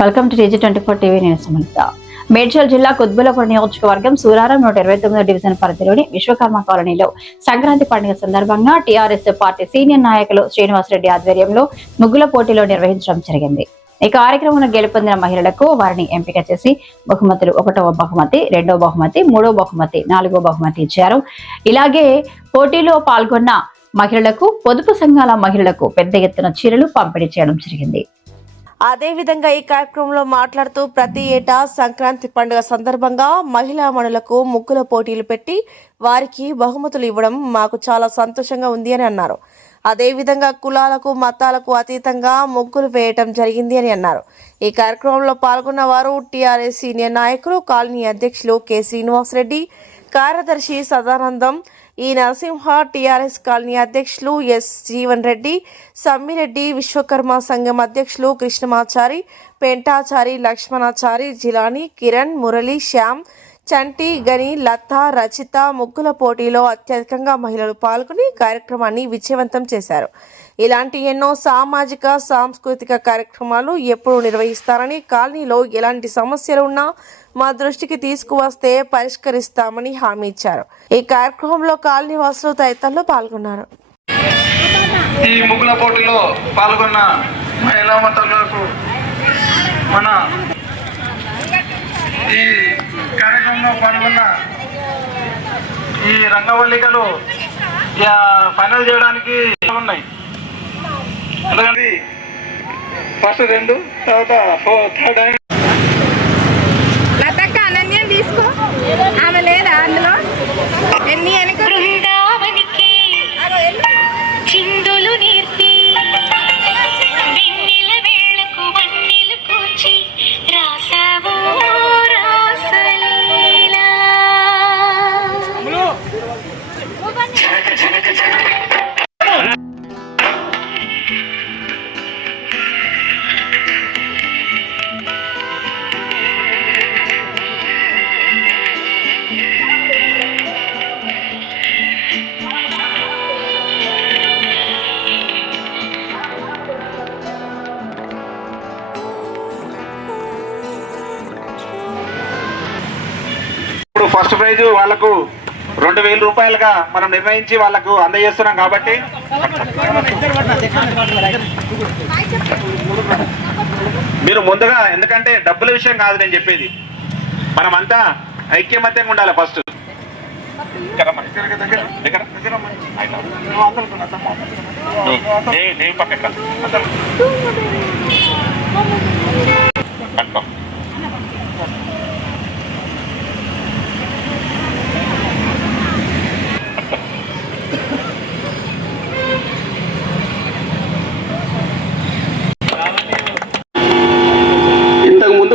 Welcome to TG24 TV news. Medchal జిల్లా కుత్బుల్లాపూర్ నియోజకవర్గం Suraram 129 division పరిధిలోని విశ్వకర్మ కాలనీలో సంక్రాంతి పండుగ సందర్భంగా టీఆర్ఎస్ పార్టీ సీనియర్ నాయకులు శ్రీనివాసరెడ్డి ఆధ్వర్యంలో ముగ్గుల పోటీలో నిర్వహించడం జరిగింది. ఈ కార్యక్రమంలో గెలుపొందిన మహిళలకు వారిని ఎంపిక చేసి బహుమతులు 1వ బహుమతి, 2వ బహుమతి, 3వ బహుమతి, 4వ బహుమతి ఇచ్చారు. ఇలాగే పోటీలో పాల్గొన్న మహిళలకు, పొదుపు సంఘాల మహిళలకు పెద్ద ఎత్తున చీరలు పంపిణీ చేయడం జరిగింది. అదేవిధంగా ఈ కార్యక్రమంలో మాట్లాడుతూ ప్రతి ఏటా సంక్రాంతి పండుగ సందర్భంగా మహిళా మణులకు ముగ్గుల పోటీలు పెట్టి వారికి బహుమతులు ఇవ్వడం మాకు చాలా సంతోషంగా ఉంది అని అన్నారు. అదేవిధంగా కులాలకు మతాలకు అతీతంగా ముగ్గులు వేయటం జరిగింది అని అన్నారు. ఈ కార్యక్రమంలో పాల్గొన్న వారు టీఆర్ఎస్ సీనియర్ నాయకులు, కాలనీ అధ్యక్షులు కె శ్రీనివాసరెడ్డి, కార్యదర్శి సదానందం, ఈ నరసింహ, టీఆర్ఎస్ కాలనీ అధ్యక్షులు ఎస్ జీవన్ రెడ్డి, సమ్మిరెడ్డి, విశ్వకర్మ సంఘం అధ్యక్షులు కృష్ణమాచారి, పెంటాచారి, లక్ష్మణాచారి, జిలాని, కిరణ్, మురళి, శ్యామ్, చంటి, గని, లత, రచిత ముగ్గుల పోటీలో అత్యధికంగా మహిళలు పాల్గొని కార్యక్రమాన్ని విజయవంతం చేశారు. ఇలాంటి ఎన్నో సామాజిక సాంస్కృతిక కార్యక్రమాలు ఎప్పుడూ నిర్వహిస్తారని, కాలనీలో ఎలాంటి సమస్యలు ఉన్నా మా దృష్టికి తీసుకువస్తే పరిష్కరిస్తామని హామీ ఇచ్చారు. ఈ కార్యక్రమంలో కాలనీ వాసులు తదితరులు పాల్గొన్నారు. ఈ ముగ్గుల పోటీలో పాల్గొన్న మహిళా మతాలకు మన ఈ కార్యక్రమంలో పాల్గొన్న ఈ రంగవల్లికలు ఫైనల్ చేయడానికి ఉన్నాయి. ఎందుకంటే ఫస్ట్ 2, తర్వాత 3rd తీసుకో ఆమె లేదా అందులో ఎన్ని చిందులు నేర్పి వెన్నెల వేళకు వన్నెలు కూర్చి రాసావో రాసలీలా. ఫస్ట్ ప్రైజ్ వాళ్ళకు 2000 రూపాయలుగా మనం నిర్ణయించి వాళ్ళకు అందజేస్తున్నాం. కాబట్టి మీరు ముందుగా, ఎందుకంటే డబ్బుల విషయం కాదు నేను చెప్పేది, మనమంతా ఐక్యమత్యంగా ఉండాలి. ఫస్ట్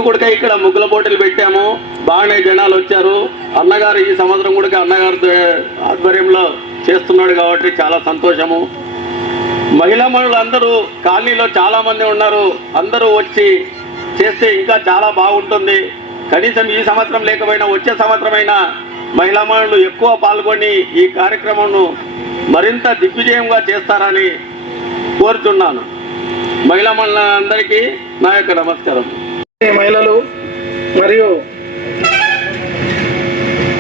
కూడా ఇక్కడ ముగ్గుల పోటీలు పెట్టాము. బాగానే జనాలు వచ్చారు. అన్నగారు ఈ సంవత్సరం కూడా అన్నగారు ఆధ్వర్యంలో చేస్తున్నాడు కాబట్టి చాలా సంతోషము. మహిళా మనులు అందరూ కాలనీలో చాలా మంది ఉన్నారు. అందరూ వచ్చి చేస్తే ఇంకా చాలా బాగుంటుంది. కనీసం ఈ సంవత్సరం లేకపోయినా వచ్చే సంవత్సరమైనా మహిళా మనులు ఎక్కువ పాల్గొని ఈ కార్యక్రమంను మరింత దిగ్విజయంగా చేస్తారని కోరుతున్నాను. మహిళా మనులందరికీ నా యొక్క నమస్కారం. మహిళలు మరియు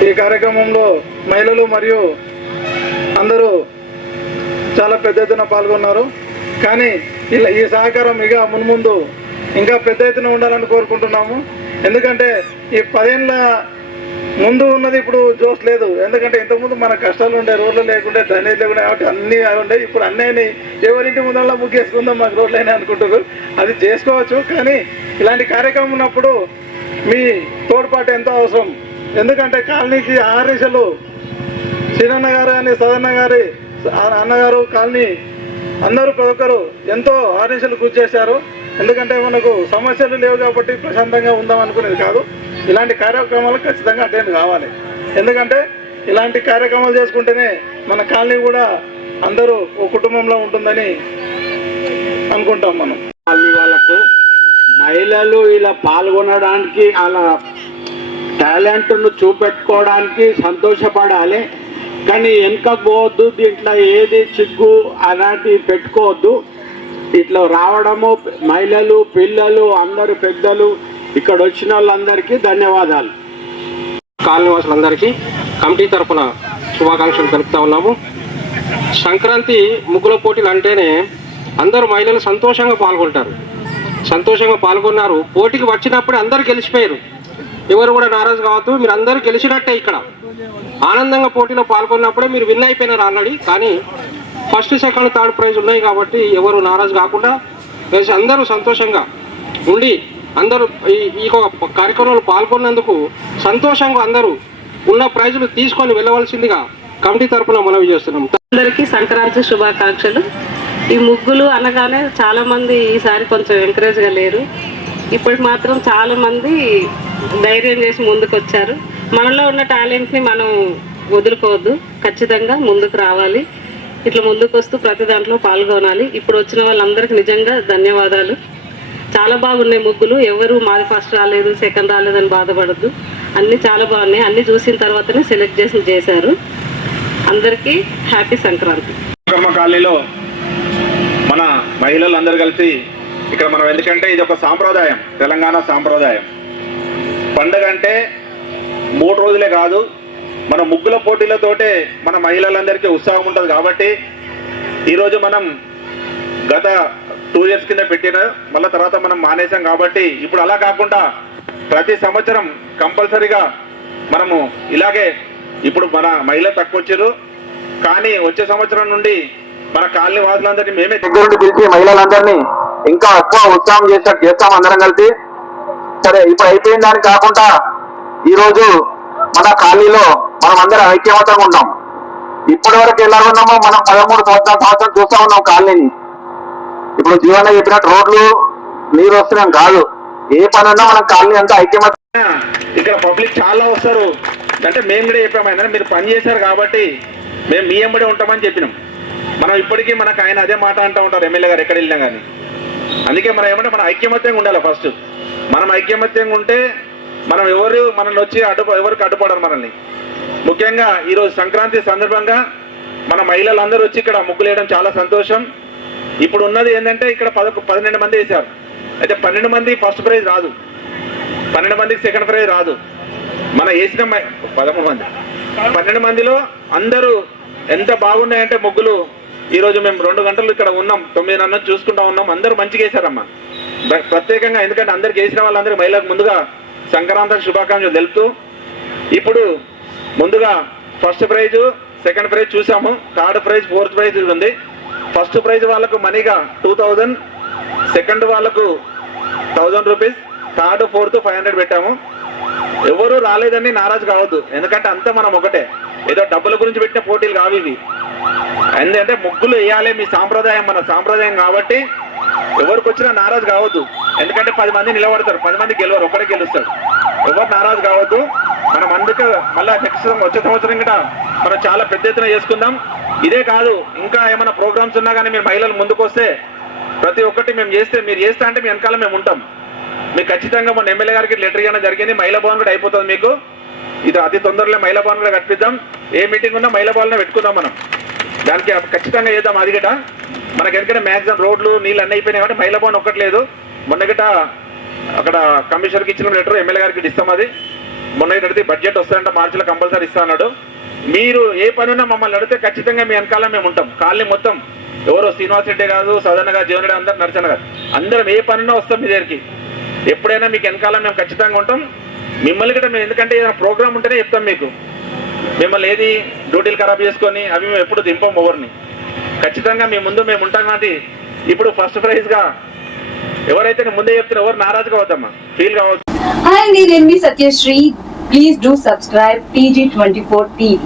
ఈ కార్యక్రమంలో మహిళలు మరియు అందరూ చాలా పెద్ద ఎత్తున పాల్గొన్నారు. కానీ ఈ సహకారం ఇక మున్ముందు ఇంకా పెద్ద ఎత్తున ఉండాలని కోరుకుంటున్నాము. ఎందుకంటే ఈ 10 ఏళ్ళ ముందు ఉన్నది ఇప్పుడు జోస్ లేదు. ఎందుకంటే ఇంతకుముందు మన కష్టాలు ఉండే, రోడ్లు లేకుండే, డ్రైనేజ్ లేకుండా, కాబట్టి అన్నీ ఉండే. ఇప్పుడు అన్నీ ఎవరింటి ముందల్లా ముగ్గేసుకుందాం, మాకు రోడ్లు అయినా అనుకుంటారు. అది చేసుకోవచ్చు. కానీ ఇలాంటి కార్యక్రమం ఉన్నప్పుడు మీ తోడ్పాటు ఎంతో అవసరం. ఎందుకంటే కాలనీకి ఆర్ఎస్లు సీనన్న గారు అని, సదన్న గారి అన్నగారు, కాలనీ అందరూ ప్రతి ఒక్కరు ఎంతో ఆర్ఎస్లు కృషి చేశారు. ఎందుకంటే మనకు సమస్యలు లేవు కాబట్టి ప్రశాంతంగా ఉందాం అనుకునేది కాదు. ఇలాంటి కార్యక్రమాలు ఖచ్చితంగా అటెండ్ కావాలి. ఎందుకంటే ఇలాంటి కార్యక్రమాలు చేసుకుంటేనే మన కాలనీ కూడా అందరూ ఒక కుటుంబంలో ఉంటుందని అనుకుంటాం. మనం కాలనీ వాళ్ళకు మహిళలు ఇలా పాల్గొనడానికి, అలా టాలెంట్ను చూపెట్టుకోవడానికి సంతోషపడాలి. కానీ వెనుక పోవద్దు, దీంట్లో ఏది చిగ్గు అలాంటివి పెట్టుకోవద్దు. ఇట్లా రావడము, మహిళలు, పిల్లలు, అందరు పెద్దలు, ఇక్కడ వచ్చిన వాళ్ళందరికీ ధన్యవాదాలు. కాలనివాసులందరికీ కమిటీ తరఫున శుభాకాంక్షలు తెలుపుతా ఉన్నాము. సంక్రాంతి ముగ్గుల పోటీలు అంటేనే అందరూ మహిళలు సంతోషంగా పాల్గొన్నారు. పోటీకి వచ్చినప్పుడే అందరూ గెలిచిపోయారు. ఎవరు కూడా నారాజు కావద్దు, మీరు అందరూ గెలిచినట్టే. ఇక్కడ ఆనందంగా పోటీలో పాల్గొన్నప్పుడే మీరు విన్ అయిపోయినారు ఆల్రెడీ. కానీ ఫస్ట్, సెకండ్, థర్డ్ ప్రైజ్ ఉన్నాయి కాబట్టి ఎవరు నారాజు కాకుండా కలిసి అందరూ సంతోషంగా ఉండి అందరూ ఈ కార్యక్రమంలో పాల్గొన్నందుకు సంతోషంగా అందరూ ఉన్న ప్రైజులు తీసుకొని వెళ్ళవలసిందిగా కమిటీ తరఫున మనవి చేస్తున్నాం. అందరికీ సంక్రాంతి శుభాకాంక్షలు. ఈ ముగ్గులు అనగానే చాలా మంది ఈసారి కొంచెం ఎంకరేజ్గా లేరు. ఇప్పటికి మాత్రం చాలా మంది ధైర్యం చేసి ముందుకు వచ్చారు. మనలో ఉన్న టాలెంట్ని మనం వదులుకోవద్దు, ఖచ్చితంగా ముందుకు రావాలి. ఇట్లా ముందుకు వస్తూ ప్రతి దాంట్లో పాల్గొనాలి. ఇప్పుడు వచ్చిన వాళ్ళందరికీ నిజంగా ధన్యవాదాలు. చాలా బాగున్నాయి ముగ్గులు. ఎవరు మాది ఫస్ట్ రాలేదు, సెకండ్ రాలేదని బాధపడద్దు. అన్నీ చాలా బాగున్నాయి. అన్నీ చూసిన తర్వాతనే సెలెక్ట్ చేశారు. అందరికీ హ్యాపీ సంక్రాంతి. కాలనీలో మన మహిళలందరూ కలిసి ఇక్కడ మనం, ఎందుకంటే ఇది ఒక సాంప్రదాయం, తెలంగాణ సాంప్రదాయం. పండుగ అంటే 3 రోజులే కాదు, మన ముగ్గుల పోటీలతోటే మన మహిళలందరికీ ఉత్సాహం ఉంటుంది. కాబట్టి ఈరోజు మనం గత 2 years కింద పెట్టిన, మళ్ళీ తర్వాత మనం మానేసాం. కాబట్టి ఇప్పుడు అలా కాకుండా ప్రతి సంవత్సరం కంపల్సరీగా మనము ఇలాగే, ఇప్పుడు మన మహిళలు తక్కువ వచ్చారు కానీ వచ్చే సంవత్సరం నుండి మన కాలనీ వాసులందరినీ మేమే దగ్గర నుండి పిలిచి మహిళలందరినీ ఇంకా ఎక్కువ ఉత్సాహం చేస్తాం అందరం కలిసి. సరే, ఇప్పుడు అయిపోయిన దానికి కాకుండా ఈరోజు మన కాలనీలో మనం అందరం ఐక్యమతంగా ఉన్నాం. ఇప్పటి వరకు ఎలా ఉన్నామో మనం 13 సంవత్సరం చూస్తా ఉన్నాం కాలనీని. ఇప్పుడు జీవన చెప్పినట్టు రోడ్లు, నీరు వస్తున్నాం కాదు, ఏ పని ఉన్నా మనం కాలనీ అంతా ఐక్యమత. ఇక్కడ పబ్లిక్ చాలా వస్తారు అంటే మేము కూడా చెప్పాము, మీరు పని చేశారు కాబట్టి మేము మీ ఎంబడే ఉంటామని చెప్పినాం. మనం ఇప్పటికీ మనకు ఆయన అదే మాట అంటూ ఉంటారు ఎమ్మెల్యే గారు ఎక్కడ వెళ్ళినా కానీ. అందుకే మనం ఏమంటే మన ఐక్యమత్యంగా ఉండాలి. ఫస్ట్ మనం ఐక్యమత్యంగా ఉంటే మనం మనల్ని వచ్చి ఎవరికి అడ్డుపడరు మనల్ని. ముఖ్యంగా ఈరోజు సంక్రాంతి సందర్భంగా మన మహిళలందరూ వచ్చి ఇక్కడ ముగ్గులు వేయడం చాలా సంతోషం. ఇప్పుడు ఉన్నది ఏంటంటే ఇక్కడ 12 మంది వేశారు. అయితే 12 మంది ఫస్ట్ ప్రైజ్ రాదు, 12 మందికి సెకండ్ ప్రైజ్ రాదు. మన వేసిన 13 మంది, 12 మందిలో అందరూ ఎంత బాగున్నాయంటే ముగ్గులు. ఈరోజు మేము 2 గంటలు ఇక్కడ ఉన్నాం, 9 చూసుకుంటా ఉన్నాం. అందరూ మంచిగా వేశారమ్మా ప్రత్యేకంగా. ఎందుకంటే అందరికి వేసిన వాళ్ళందరూ మహిళలకు ముందుగా సంక్రాంతి శుభాకాంక్షలు తెలుపుతూ, ఇప్పుడు ముందుగా ఫస్ట్ ప్రైజ్, సెకండ్ ప్రైజ్ చూసాము, థర్డ్ ప్రైజ్, ఫోర్త్ ప్రైజ్ ఉంది. ఫస్ట్ ప్రైజ్ వాళ్ళకు మనీగా 2000, సెకండ్ వాళ్ళకు 1000 రూపీస్, థర్డ్, ఫోర్త్ 500 పెట్టాము. ఎవరు రాలేదని నారాజు కావద్దు, ఎందుకంటే అంతా మనం ఒకటే. ఏదో డబ్బుల గురించి పెట్టిన పోటీలు కావు ఇవి. ఎందుకంటే ముగ్గులు వేయాలి, మీ సాంప్రదాయం, మన సాంప్రదాయం కాబట్టి ఎవరికి వచ్చినా నారాజు కావద్దు. ఎందుకంటే 10 మంది నిలబడతారు, 10 మంది గెలవరు, ఒక్కడే గెలుస్తాడు. ఎవరు నారాజు కావద్దు. మనం అందుకే మళ్ళీ నెక్స్ట్ వచ్చే సంవత్సరం కూడా మనం చాలా పెద్ద ఎత్తున చేసుకుందాం. ఇదే కాదు, ఇంకా ఏమైనా ప్రోగ్రామ్స్ ఉన్నా కానీ మీరు మహిళలు ముందుకు వస్తే ప్రతి ఒక్కటి మేము చేస్తే, మీరు చేస్తా అంటే మీ వెనకాల మేము ఉంటాం. మీకు ఖచ్చితంగా మన ఎమ్మెల్యే గారికి లెటర్ ఇవ్వడం జరిగింది. మహిళా భవన్ కూడా అయిపోతుంది మీకు. ఇది అతి తొందరలో మహిళా భవన్ కూడా కట్టిద్దాం. ఏ మీటింగ్ ఉన్నా మహిళా భవన్ పెట్టుకుందాం మనం. దానికి ఖచ్చితంగా చేద్దాం. అది గిట మనకి ఎందుకంటే మ్యాక్సిమం రోడ్లు, నీళ్ళు అన్నీ అయిపోయినాయి కాబట్టి మహిళా భవన్ ఒక్కట్లేదు. మొన్న గిట అక్కడ కమిషనర్కి ఇచ్చిన లెటర్ ఎమ్మెల్యే గారికి ఇస్తాం. అది మొన్న అడిగితే బడ్జెట్ వస్తాయంటే మార్చిలో కంపల్సరీ ఇస్తా అన్నాడు. మీరు ఏ పని ఉన్నా మమ్మల్ని అడిగితే ఖచ్చితంగా మీ వెనకాల మేము ఉంటాం. కాలనీ మొత్తం ఎవరో శ్రీనివాస్ రెడ్డి కాదు, సదనగా జీవన్ రెడ్డి, అందరు నరసన కాదు, అందరం ఏ పని ఉన్నా వస్తాం మీ దగ్గరికి. ఎప్పుడైనా మీకు వెనకాల మేము ఖచ్చితంగా ఉంటాం. మిమ్మల్ని కూడా మేము, ఎందుకంటే ఏదైనా ప్రోగ్రామ్ ఉంటేనే చెప్తాం మీకు. మిమ్మల్ని ఏది డ్యూటీలు ఖరాబ్ చేసుకొని అవి మేము ఎప్పుడు దింపం ఎవరిని. ఖచ్చితంగా మీ ముందు మేము ఉంటాం. కాబట్టి ఇప్పుడు ఫస్ట్ ప్రైజ్గా ఎవరైతే ముందే చెప్తారో ఎవరు నారాజు కావద్దమ్మా, ఫీల్ కావద్దు. Hi, నేను మీ Satyasri. Please do subscribe TG24 TV.